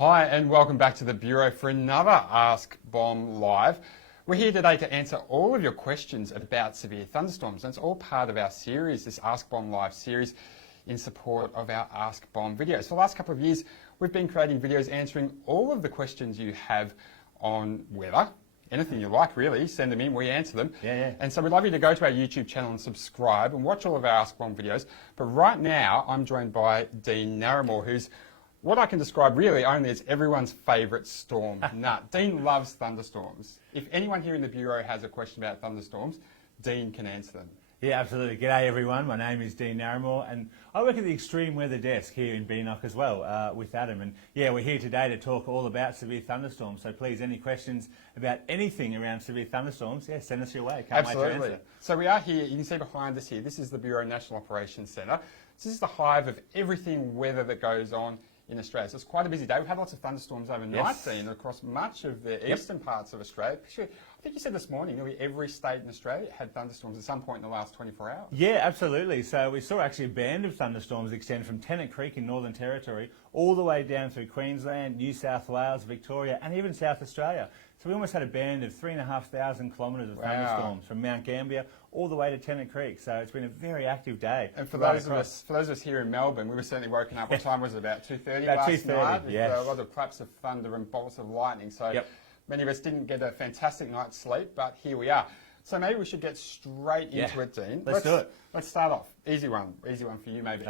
Hi and welcome back to the Bureau for another Ask Bomb Live. We're here today to answer all of your questions about severe thunderstorms, and it's all part of our series, this Ask Bomb Live series, in support of our Ask Bomb videos. For the last couple of years, we've been creating videos answering all of the questions you have on weather. Anything you like, really, send them in, we answer them. Yeah. And so we'd love you to go to our YouTube channel and subscribe and watch all of our Ask Bomb videos. But right now, I'm joined by Dean Narramore, who's what I can describe really only as everyone's favourite storm nut. Dean loves thunderstorms. If anyone here in the Bureau has a question about thunderstorms, Dean can answer them. Yeah, absolutely. G'day everyone, my name is Dean Narramore and I work at the Extreme Weather Desk here in Beanock as well with Adam. And yeah, we're here today to talk all about severe thunderstorms. So please, any questions about anything around severe thunderstorms, yeah, send us your way. Can't wait to answer. So we are here, you can see behind us here, this is the Bureau National Operations Centre. This is the hive of everything weather that goes on in Australia. So it's quite a busy day. We've had lots of thunderstorms overnight, Dean, across much of the eastern parts of Australia. Actually, I think you said this morning nearly every state in Australia had thunderstorms at some point in the last 24 hours. Yeah, absolutely. So we saw actually a band of thunderstorms extend from Tennant Creek in Northern Territory all the way down through Queensland, New South Wales, Victoria and even South Australia. So we almost had a band of 3,500 kilometres of thunderstorms from Mount Gambier all the way to Tennant Creek. So it's been a very active day. And for those of us here in Melbourne, we were certainly woken up. What time was it? About 2:30 about last 2:30, night. yes. A lot of claps of thunder and bolts of lightning. So many of us didn't get a fantastic night's sleep, but here we are. So maybe we should get straight into it, Dean. Let's do it. Let's start off. Easy one for you maybe.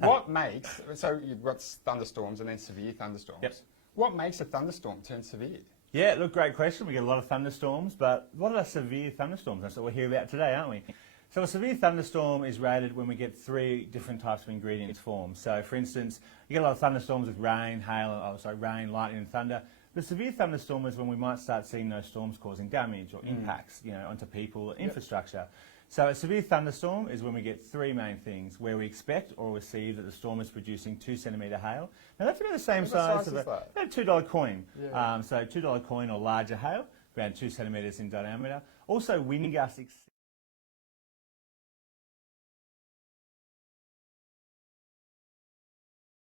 What makes, so you've got thunderstorms and then severe thunderstorms. Yep. What makes a thunderstorm turn severe? Yeah, look, great question. We get a lot of thunderstorms, but what are severe thunderstorms? That's what we're here about today, aren't we? So a severe thunderstorm is rated when we get three different types of ingredients formed. So for instance, you get a lot of thunderstorms with rain, rain, lightning and thunder. The severe thunderstorm is when we might start seeing those storms causing damage or impacts, onto people or infrastructure. So a severe thunderstorm is when we get three main things, where we expect or receive that the storm is producing 2 centimetre hail. Now that's about the same size of a $2 coin. Yeah. So $2 coin or larger hail, around 2 centimetres in diameter. Also wind gusts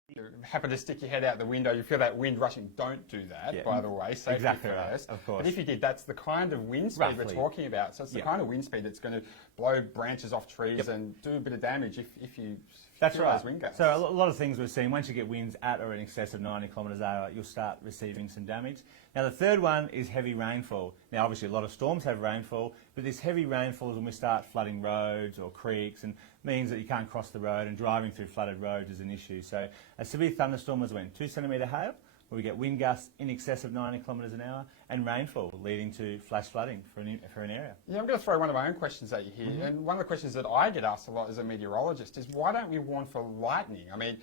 You're happy to stick your head out the window, you feel that wind rushing, don't do that, by the way. Safety exactly first. Right, of course. But if you did, that's the kind of wind speed we're talking about. So it's the kind of wind speed that's going to blow branches off trees and do a bit of damage if you feel those wind gusts. So a lot of things we've seen, once you get winds at or in excess of 90 kilometres an hour, you'll start receiving some damage. Now the third one is heavy rainfall. Now obviously a lot of storms have rainfall, but this heavy rainfall is when we start flooding roads or creeks and means that you can't cross the road, and driving through flooded roads is an issue. So a severe thunderstorm is when 2 centimetre hail, where we get wind gusts in excess of 90 kilometres an hour, and rainfall leading to flash flooding for an area. Yeah, I'm going to throw one of my own questions at you here. And one of the questions that I get asked a lot as a meteorologist is, why don't we warn for lightning? I mean,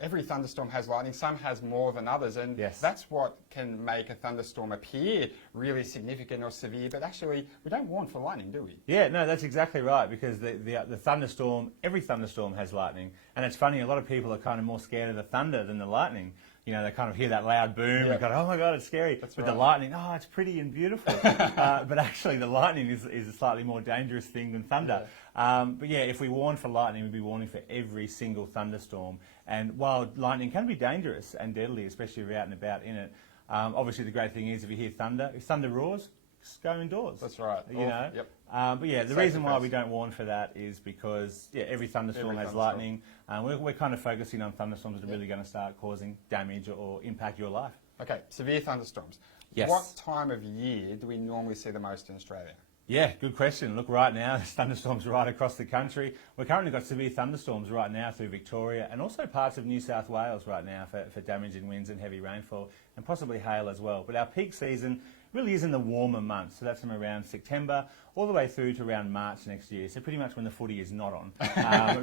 every thunderstorm has lightning, some has more than others, and that's what can make a thunderstorm appear really significant or severe, but actually we don't warn for lightning, do we? Yeah, no, that's exactly right, because the thunderstorm, every thunderstorm has lightning, and it's funny, a lot of people are kind of more scared of the thunder than the lightning. They kind of hear that loud boom and go, oh my God, it's scary. But the lightning, oh, it's pretty and beautiful. But actually the lightning is a slightly more dangerous thing than thunder. But yeah, if we warn for lightning, we'd be warning for every single thunderstorm. And while lightning can be dangerous and deadly, especially if you're out and about in it, obviously the great thing is if you hear thunder, if thunder roars, just go indoors. That's right. But yeah, the reason why we don't warn for that is because every thunderstorm has lightning. We're kind of focusing on thunderstorms that are really going to start causing damage or impact your life. Okay, severe thunderstorms. Yes. What time of year do we normally see the most in Australia? Yeah, good question. Look, right now, there's thunderstorms right across the country. We've currently got severe thunderstorms right now through Victoria and also parts of New South Wales right now for damaging winds and heavy rainfall and possibly hail as well. But our peak season really is in the warmer months, so that's from around September all the way through to around March next year, so pretty much when the footy is not on,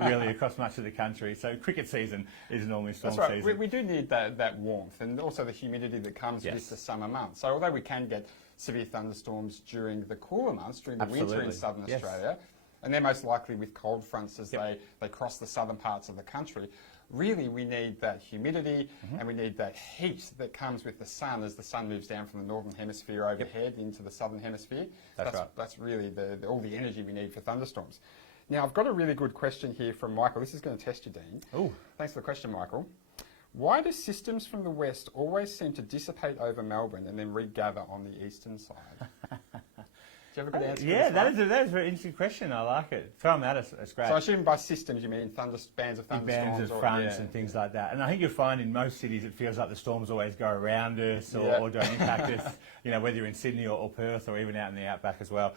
really across much of the country. So cricket season is normally storm season. We do need that warmth and also the humidity that comes with the summer months. So although we can get severe thunderstorms during the cooler months, during the winter in southern Australia, and they're most likely with cold fronts as they cross the southern parts of the country, really we need that humidity and we need that heat that comes with the sun as the sun moves down from the northern hemisphere overhead into the southern hemisphere. That's really all the energy we need for thunderstorms. Now I've got a really good question here from Michael. This is going to test you, Dean. Ooh. Thanks for the question, Michael. Why do systems from the west always seem to dissipate over Melbourne and then regather on the eastern side? Do you have a good answer? Yeah, that is a very interesting question. I like it. Throw them at us. It's great. So I assume by systems you mean bands of thunderstorms, bands of fronts and things like that. And I think you'll find in most cities it feels like the storms always go around us or don't impact us. You know, whether you're in Sydney or Perth or even out in the outback as well.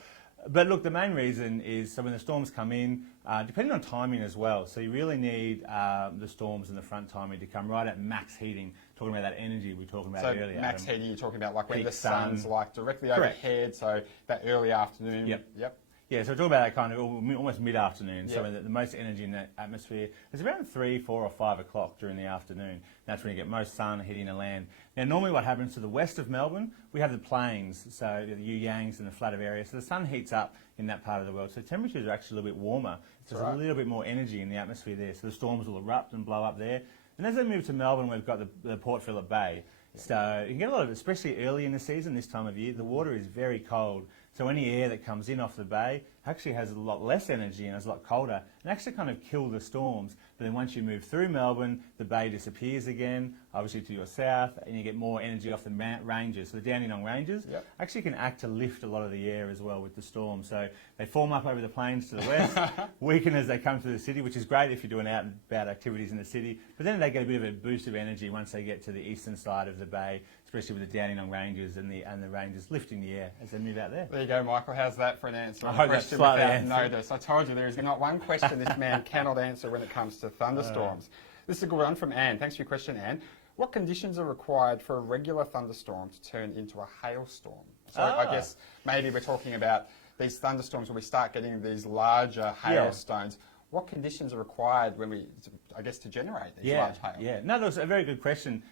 But look, the main reason is so when the storms come in, depending on timing as well. So you really need the storms and the front timing to come right at max heating. Talking about that energy we were talking about earlier. Max heating, you're talking about like when peak the sun's like directly overhead, so that early afternoon. Yep. Yep. Yeah, so we're talking about that kind of almost mid-afternoon, so the most energy in that atmosphere is around 3, 4 or 5 o'clock during the afternoon. That's when you get most sun hitting the land. Now, normally what happens to the west of Melbourne, we have the plains, so the You Yangs and the flatter area, so the sun heats up in that part of the world, so temperatures are actually a little bit warmer. So there's a little bit more energy in the atmosphere there, so the storms will erupt and blow up there. And as they move to Melbourne, we've got the Port Phillip Bay. So you can get a lot of, especially early in the season, this time of year, the water is very cold. So any air that comes in off the bay actually has a lot less energy and is a lot colder and actually kind of kill the storms. But then once you move through Melbourne, the bay disappears again, obviously to your south, and you get more energy off the ranges. So the Dandenong Ranges actually can act to lift a lot of the air as well with the storm. So they form up over the plains to the west, weaken as they come to the city, which is great if you're doing out and about activities in the city. But then they get a bit of a boost of energy once they get to the eastern side of the bay, especially with the Dandenong Ranges and the ranges lifting the air as they move out there. There you go, Michael. How's that for an answer? I hope that's slightly answered. Notice. I told you there is not one question this man cannot answer when it comes to thunderstorms. This is a good one from Anne. Thanks for your question, Anne. What conditions are required for a regular thunderstorm to turn into a hailstorm? So I guess maybe we're talking about these thunderstorms when we start getting these larger hailstones. What conditions are required when to generate these large hail? Yeah, no, that's a very good question.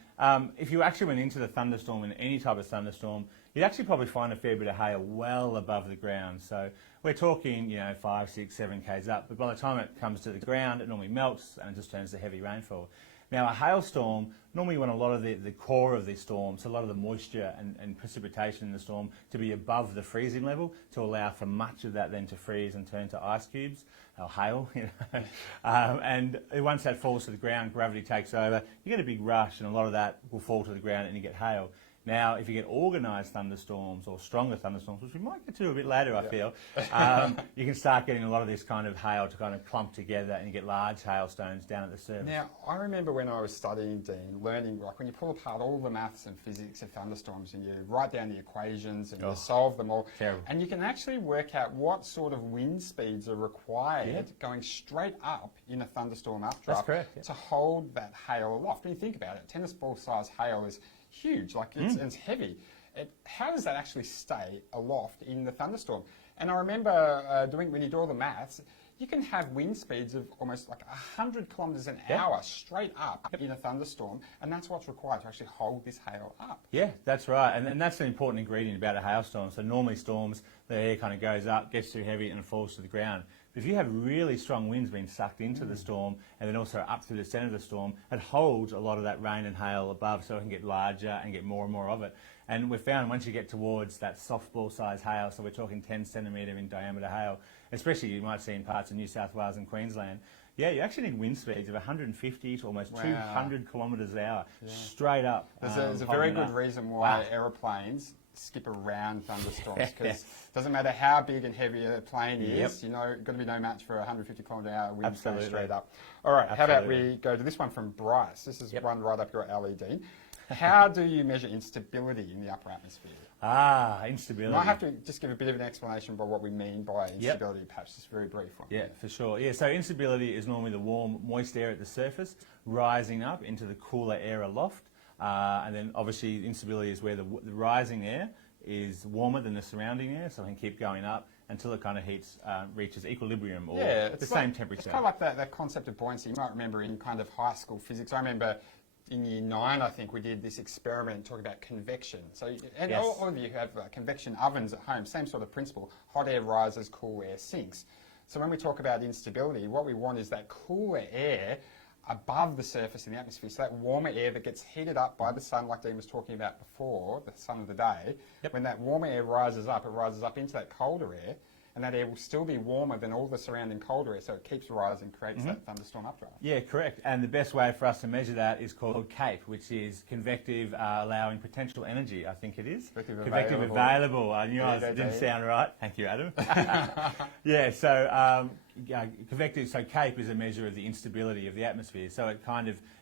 If you actually went into the thunderstorm in any type of thunderstorm, you'd actually probably find a fair bit of hail well above the ground. So we're talking, 5, 6, 7 k's up, but by the time it comes to the ground, it normally melts and it just turns to heavy rainfall. Now, a hailstorm, normally you want a lot of the core of the storm, so a lot of the moisture and precipitation in the storm to be above the freezing level to allow for much of that then to freeze and turn to ice cubes, or hail, and once that falls to the ground, gravity takes over, you get a big rush and a lot of that will fall to the ground and you get hail. Now, if you get organised thunderstorms or stronger thunderstorms, which we might get to a bit later, I feel, you can start getting a lot of this kind of hail to kind of clump together and you get large hailstones down at the surface. Now, I remember when I was studying, Dean, learning, like when you pull apart all the maths and physics of thunderstorms and you write down the equations and you solve them all, and you can actually work out what sort of wind speeds are required going straight up in a thunderstorm updraft to hold that hail aloft. When you think about it, tennis ball size hail is huge, like it's heavy. How does that actually stay aloft in the thunderstorm? And I remember when you do all the maths, you can have wind speeds of almost like 100 kilometres an hour straight up in a thunderstorm, and that's what's required to actually hold this hail up. Yeah, that's right, and that's an important ingredient about a hailstorm. So normally storms, the air kind of goes up, gets too heavy and it falls to the ground. But if you have really strong winds being sucked into the storm and then also up through the centre of the storm, it holds a lot of that rain and hail above so it can get larger and get more and more of it. And we've found once you get towards that softball size hail, so we're talking 10 centimetre in diameter hail, especially you might see in parts of New South Wales and Queensland, you actually need wind speeds of 150 to almost 200 kilometres an hour, straight up. There's a very good reason why aeroplanes skip around thunderstorms, because it doesn't matter how big and heavy a plane is, got to be no match for 150 kilometre an hour wind going straight up. All right, how about we go to this one from Bryce? This is one right up your alley, Dean. How do you measure instability in the upper atmosphere? Instability. You might have to just give a bit of an explanation by what we mean by instability, perhaps just a very brief one. Yeah, for sure. Yeah, so instability is normally the warm, moist air at the surface rising up into the cooler air aloft. And then obviously instability is where the rising air is warmer than the surrounding air, so it can keep going up until it kind of reaches equilibrium or the same temperature. It's kind of like that concept of buoyancy. You might remember in kind of high school physics. I remember in year 9, I think, we did this experiment talking about convection. So, and all of you who have convection ovens at home, same sort of principle. Hot air rises, cool air sinks. So when we talk about instability, what we want is that cooler air above the surface in the atmosphere, so that warmer air that gets heated up by the sun, like Dean was talking about before, the sun of the day, when that warmer air rises up, it rises up into that colder air, and that air will still be warmer than all the surrounding colder air, so it keeps rising, creates that thunderstorm updraft. Yeah, correct. And the best way for us to measure that is called CAPE, which is convective allowing potential energy, I think it is. Convective available. I knew it didn't sound right. Thank you, Adam. Yeah, so convective, so CAPE is a measure of the instability of the atmosphere. So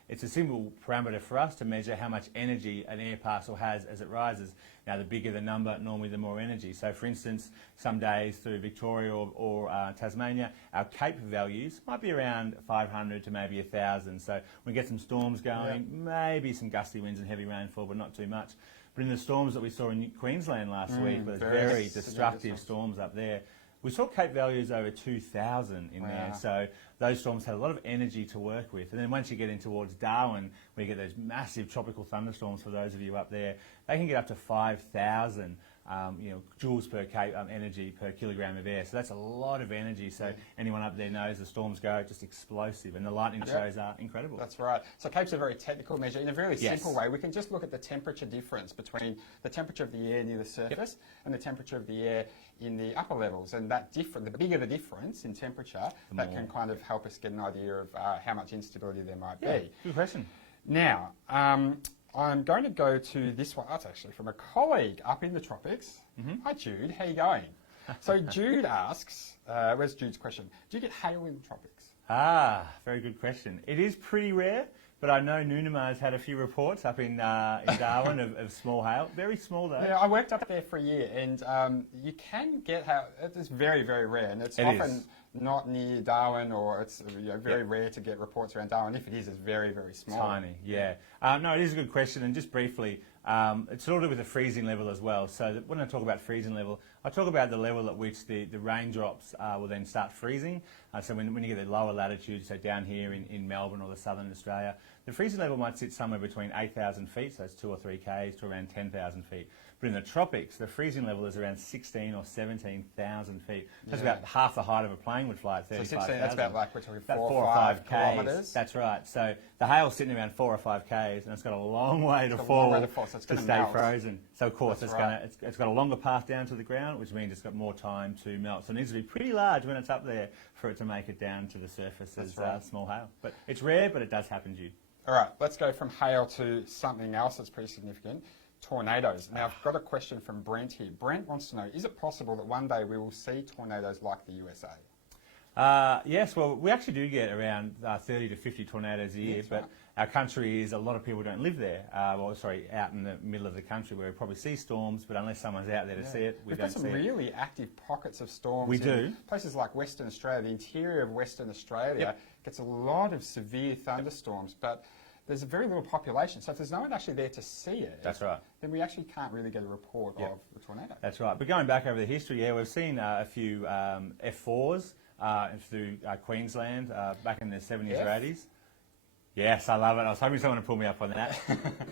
it's a simple parameter for us to measure how much energy an air parcel has as it rises. Now, the bigger the number, normally the more energy. So, for instance, some days through Victoria or Tasmania, our CAPE values might be around 500 to maybe 1,000. So we get some storms going, maybe some gusty winds and heavy rainfall, but not too much. But in the storms that we saw in Queensland last week, with very destructive storms up there, we saw CAPE values over 2,000 in there, so those storms had a lot of energy to work with. And then once you get in towards Darwin, where you get those massive tropical thunderstorms, for those of you up there, they can get up to 5,000 joules per energy per kilogram of air. So that's a lot of energy. So anyone up there knows the storms go just explosive, and the lightning shows are incredible. That's right. So CAPE's a very technical measure. In a very simple way, we can just look at the temperature difference between the temperature of the air near the surface and the temperature of the air in the upper levels. And that the bigger the difference in temperature, that can kind of help us get an idea of how much instability there might be. Good question. Now, I'm going to go to this one. That's actually from a colleague up in the tropics. Hi, Jude. How you going? So Jude asks, where's Jude's question? Do you get hail in the tropics? Very good question. It is pretty rare, but I know Nunama's had a few reports up in Darwin of small hail. Very small, though. Yeah, I worked up there for a year, and you can get hail. It's very, very rare, and it's often not near Darwin, or it's very rare to get reports around Darwin. If it is, it's very, very small. Tiny, yeah. No, it is a good question, and just briefly, it's all to do with the freezing level as well. So when I talk about freezing level, I talk about the level at which the raindrops will then start freezing. So when you get the lower latitudes, so down here in Melbourne or the southern Australia, the freezing level might sit somewhere between 8,000 feet, so it's 2 or 3 k's, to around 10,000 feet. But in the tropics, the freezing level is around 16 or 17,000 feet. That's about half the height of a plane would fly at 35,000. So that's about like we're talking 4 or 5 kilometres. That's right. So the hail's sitting around 4 or 5 k's, and it's got a long way to fall to stay frozen. So of course it's got a longer path down to the ground, which means it's got more time to melt. So it needs to be pretty large when it's up there for it to make it down to the surface as small hail. But it's rare, but it does happen, Jude. All right, let's go from hail to something else that's pretty significant. Tornadoes. Now, I've got a question from Brent here. Brent wants to know, is it possible that one day we will see tornadoes like the USA? Yes, well, we actually do get around 30 to 50 tornadoes a year, but our country is, a lot of people don't live there. Out in the middle of the country where we probably see storms, but unless someone's out there to see it, we don't see it. We've got some really active pockets of storms. We do. Places like Western Australia, the interior of Western Australia gets a lot of severe thunderstorms, but there's a very little population, so if there's no one actually there to see it, that's right, then we actually can't really get a report of the tornado. That's right. But going back over the history, we've seen a few F4s through Queensland back in the 70s or 80s. Yes, I love it. I was hoping someone would pull me up on that.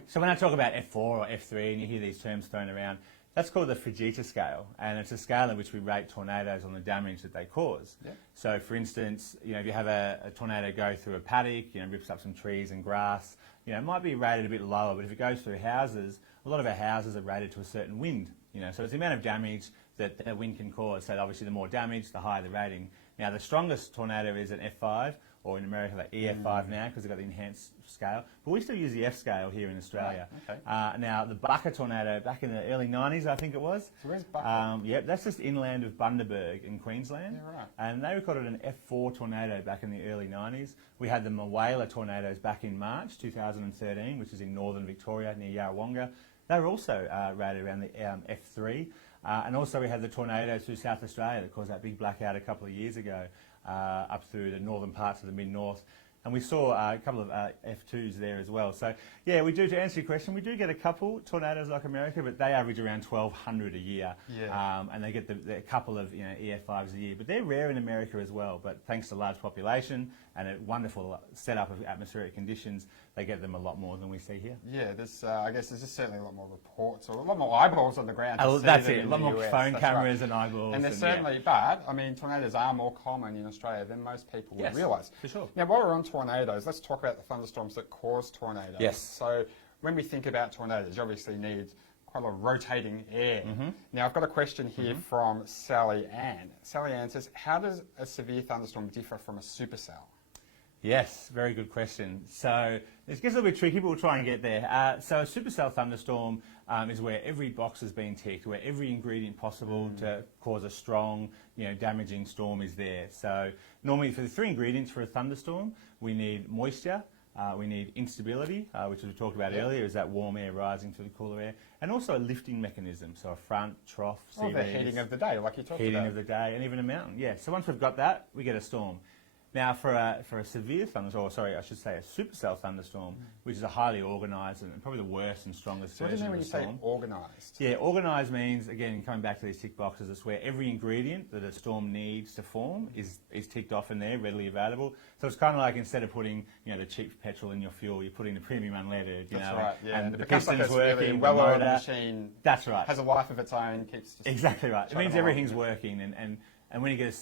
So when I talk about F4 or F3 and you hear these terms thrown around, that's called the Fujita scale, and it's a scale in which we rate tornadoes on the damage that they cause. So, for instance, if you have a tornado go through a paddock, rips up some trees and grass, it might be rated a bit lower, but if it goes through houses, a lot of our houses are rated to a certain wind. So it's the amount of damage that a wind can cause. So obviously the more damage, the higher the rating. Now, the strongest tornado is an F5, or in America, like EF5 now, because they've got the enhanced scale. But we still use the F scale here in Australia. Now, the Bucca tornado, back in the early 90s, I think it was. So where's Bucca? That's just inland of Bundaberg in Queensland. And they recorded an F4 tornado back in the early 90s. We had the Mawela tornadoes back in March 2013, which is in northern Victoria near Yarrawonga. They were also rated around the F3. And also we had the tornadoes through South Australia that caused that big blackout a couple of years ago up through the northern parts of the mid-north. And we saw a couple of F2s there as well. So, yeah, we do, to answer your question, we do get a couple tornadoes like America, but they average around 1,200 a year. And they get a couple of EF5s a year. But they're rare in America as well. But thanks to large population and a wonderful setup of atmospheric conditions, they get them a lot more than we see here. Yeah, I guess there's just certainly a lot more reports, or a lot more eyeballs on the ground. That's it, a lot more phone cameras and eyeballs. And there's certainly, but, tornadoes are more common in Australia than most people would realise. For sure. Now, while we're on tornadoes, let's talk about the thunderstorms that cause tornadoes. Yes. So when we think about tornadoes, you obviously need quite a lot of rotating air. Now, I've got a question here from Sally Ann. Sally Ann says, how does a severe thunderstorm differ from a supercell? Yes, very good question. So this gets a little bit tricky, but we'll try and get there. So a supercell thunderstorm is where every box has been ticked, where every ingredient possible to cause a strong, damaging storm is there. So normally for the 3 ingredients for a thunderstorm, we need moisture, we need instability, which we talked about earlier, is that warm air rising to the cooler air, and also a lifting mechanism, so a front, trough, sea the heating of the day, like you talked about. Heating of the day, and even a mountain, yeah. So once we've got that, we get a storm. Now, for a severe thunderstorm, or sorry, I should say a supercell thunderstorm, which is a highly organised and probably the worst and strongest So what do you version mean of when a you say storm. organised? Yeah, organised means, again, coming back to these tick boxes, it's where every ingredient that a storm needs to form is ticked off in there, readily available. So it's kind of like instead of putting, the cheap petrol in your fuel, you're putting the premium unleaded, That's right, yeah. and It the becomes like piston's a really working, the well-oiled motor. machine. That's right. Has a life of its own, keeps just Exactly right. It chugging means along. everything's working, and when you get a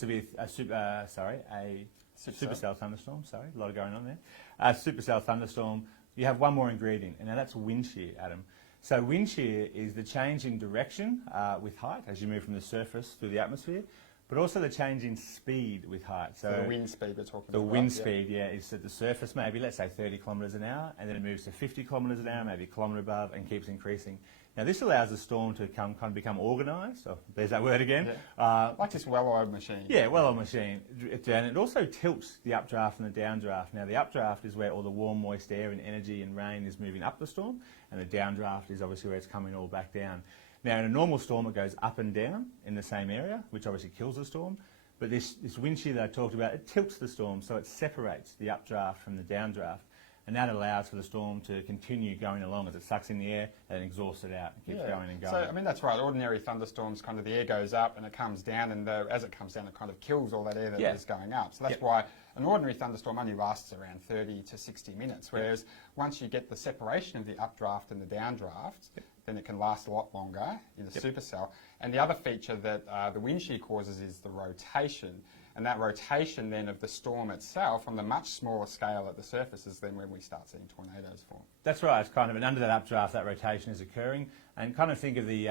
supercell thunderstorm, sorry, a lot going on there. A supercell thunderstorm, you have one more ingredient, and now that's wind shear, Adam. So wind shear is the change in direction with height as you move from the surface through the atmosphere, but also the change in speed with height. So the wind speed we're talking about. the wind speed, is at the surface, maybe let's say 30 kilometres an hour, and then it moves to 50 kilometres an hour, maybe a kilometre above, and keeps increasing. Now this allows the storm to kind of become organised. Oh, there's that word again. Yeah. Like this well-oiled machine. Yeah, well-oiled machine. And it also tilts the updraft and the downdraft. Now the updraft is where all the warm, moist air and energy and rain is moving up the storm, and the downdraft is obviously where it's coming all back down. Now in a normal storm it goes up and down in the same area, which obviously kills the storm. But this wind shear that I talked about, it tilts the storm, so it separates the updraft from the downdraft. And that allows for the storm to continue going along as it sucks in the air and exhausts it out and keeps going and going. So, I mean, that's right. Ordinary thunderstorms, kind of the air goes up and it comes down, and as it comes down, it kind of kills all that air that is going up. So that's why an ordinary thunderstorm only lasts around 30 to 60 minutes, whereas once you get the separation of the updraft and the downdraft, then it can last a lot longer in a supercell. And the other feature that the wind shear causes is the rotation. And that rotation then of the storm itself on the much smaller scale at the surface is then when we start seeing tornadoes form. That's right. It's kind of, and under that updraft, that rotation is occurring. And kind of think of the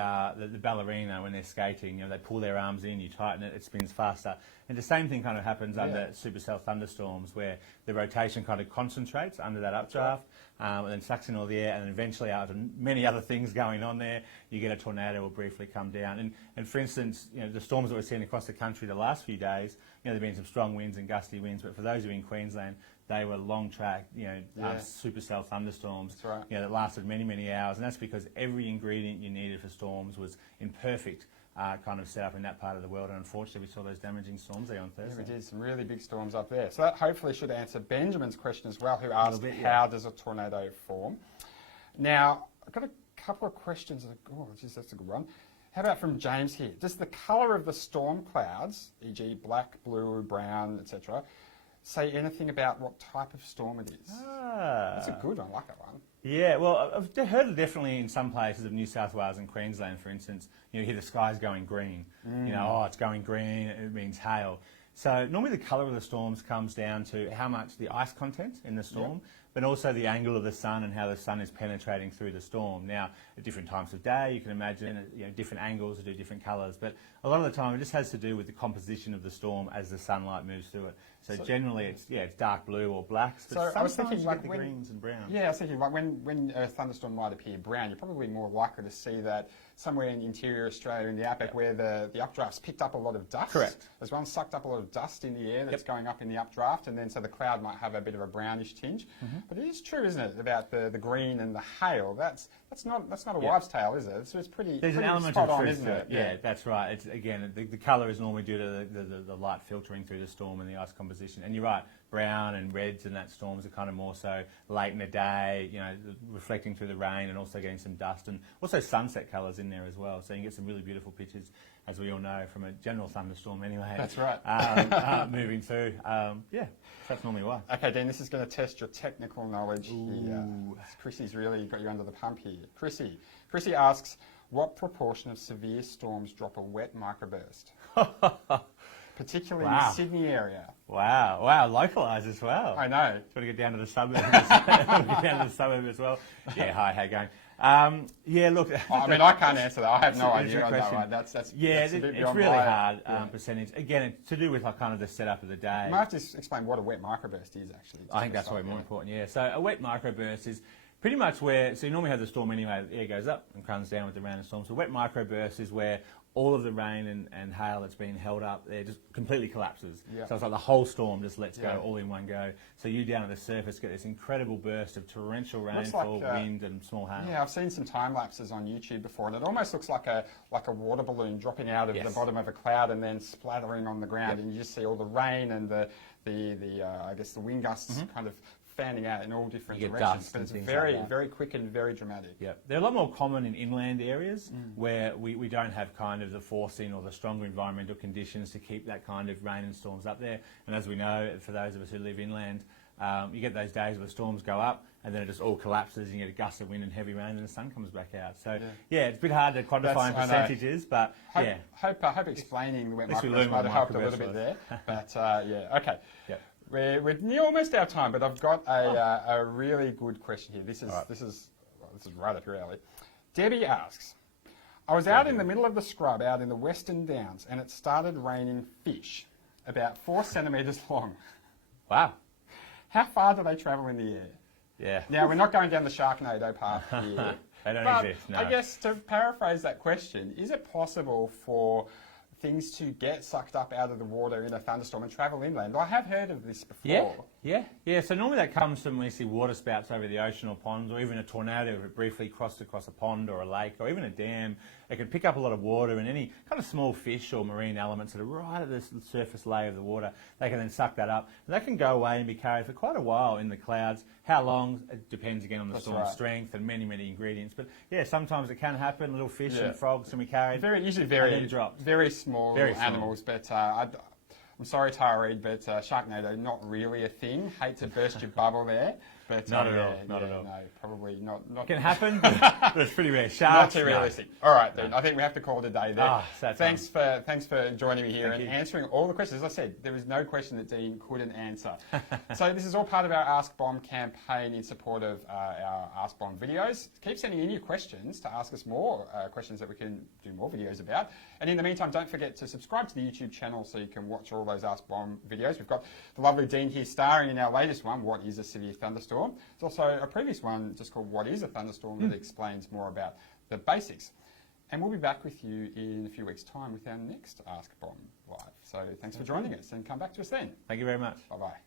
ballerina when they're skating. They pull their arms in, you tighten it, it spins faster. And the same thing kind of happens under supercell thunderstorms, where the rotation kind of concentrates under that updraft, and then sucks in all the air, and then eventually, after many other things going on there, you get a tornado will briefly come down. And for instance, the storms that we're seeing across the country the last few days, there've been some strong winds and gusty winds, but for those of you in Queensland, they were long track, supercell thunderstorms that lasted many, many hours. And that's because every ingredient you needed for storms was in perfect kind of set up in that part of the world. And unfortunately, we saw those damaging storms there on Thursday. Yeah, we did. Some really big storms up there. So that hopefully should answer Benjamin's question as well, who asked how does a tornado form? Now, I've got a couple of questions. Oh, geez, that's a good one. How about from James here? Does the colour of the storm clouds, e.g. black, blue, brown, etc., say anything about what type of storm it is? That's a good one. I like that one. Yeah, well, I've heard it definitely in some places of New South Wales and Queensland, for instance. You hear the sky's going green. It's going green, it means hail. So normally the colour of the storms comes down to how much the ice content in the storm, but also the angle of the sun and how the sun is penetrating through the storm. Now, at different times of day, you can imagine different angles do different colours, but a lot of the time it just has to do with the composition of the storm as the sunlight moves through it. So generally it's dark blue or black, but so I was thinking you get the greens and browns. Yeah, I was thinking when a thunderstorm might appear brown, you're probably more likely to see that somewhere in interior Australia in the outback where the updraft's picked up a lot of dust. Correct. There's one sucked up a lot of dust in the air that's going up in the updraft, and then so the cloud might have a bit of a brownish tinge. But it is true, isn't it, about the green and the hail? That's not a wives' tale, is it? So it's pretty. There's pretty an element spot of on, truth isn't to it? it. Yeah, that's right. It's again the colour is normally due to the light filtering through the storm and the ice composition. And you're right, brown and reds in that storms are kind of more so late in the day, reflecting through the rain and also getting some dust and also sunset colours in there as well. So you can get some really beautiful pictures, as we all know, from a general thunderstorm anyway. That's right. Moving through. That's normally why. Okay, Dean, this is going to test your technical knowledge here. Chrissy's really got you under the pump here. Chrissy asks, what proportion of severe storms drop a wet microburst? particularly in the Sydney area. Wow, localised as well. I know. Got to get down to the suburb. Get down to the suburb as well. Yeah, hi, how you going? Yeah, look. I mean, I can't answer that. I have no idea. That's it's a bit beyond really my, hard percentage. Again, it's to do with like kind of the setup of the day. You might have to explain what a wet microburst is, actually. I think that's probably more important, yeah. So a wet microburst is pretty much where, so you normally have the storm anyway, the air goes up and comes down with the rain and storm. So wet microburst is where all of the rain and hail that's been held up there just completely collapses. Yeah. So it's like the whole storm just lets go all in one go. So you down at the surface get this incredible burst of torrential rainfall, wind and small hail. Yeah, I've seen some time lapses on YouTube before, and it almost looks like a water balloon dropping out of the bottom of a cloud and then splattering on the ground, and you just see all the rain and the I guess the wind gusts kind of fanning out in all different directions, but it's very quick and very dramatic. Yeah, they're a lot more common in inland areas where we don't have kind of the forcing or the stronger environmental conditions to keep that kind of rain and storms up there. And as we know, for those of us who live inland, you get those days where the storms go up and then it just all collapses and you get a gust of wind and heavy rain and the sun comes back out. So yeah, it's a bit hard to quantify in percentages, but hope explaining the wet microburst might have helped a little bit there. But okay. Yep. We're near almost out of time, but I've got a really good question here. This is right up your alley. Debbie asks, I was out in the middle of the scrub out in the Western Downs and it started raining fish, about 4 centimetres long. Wow. How far do they travel in the air? Yeah. Now, we're not going down the Sharknado path here. They don't exist, no. I guess to paraphrase that question, is it possible for things to get sucked up out of the water in a thunderstorm and travel inland? I have heard of this before. Yeah. So normally that comes from when you see water spouts over the ocean or ponds, or even a tornado if it briefly crossed across a pond or a lake or even a dam. It can pick up a lot of water and any kind of small fish or marine elements that are right at the surface layer of the water. They can then suck that up. And that can go away and be carried for quite a while in the clouds. How long? It depends again on the storm strength and many ingredients. But yeah, sometimes it can happen. Little fish and frogs can be carried. Usually very small animals. But I'm sorry, Tara Reid, but Sharknado, not really a thing. Hate to burst your bubble there. But not at all. No, probably not. It can happen, but it's pretty rare. Sharks, not too realistic. All right, then. I think we have to call it a day there. Thanks for joining me here and answering all the questions. As I said, there is no question that Dean couldn't answer. So this is all part of our Ask Bomb campaign in support of our Ask Bomb videos. Keep sending in your questions to ask us more questions that we can do more videos about. And in the meantime, don't forget to subscribe to the YouTube channel so you can watch all those Ask Bomb videos. We've got the lovely Dean here starring in our latest one, What is a Severe Thunderstorm? There's also a previous one just called What is a Thunderstorm that explains more about the basics. And we'll be back with you in a few weeks' time with our next Ask Bomb Live. So thanks for joining us and come back to us then. Thank you very much. Bye-bye.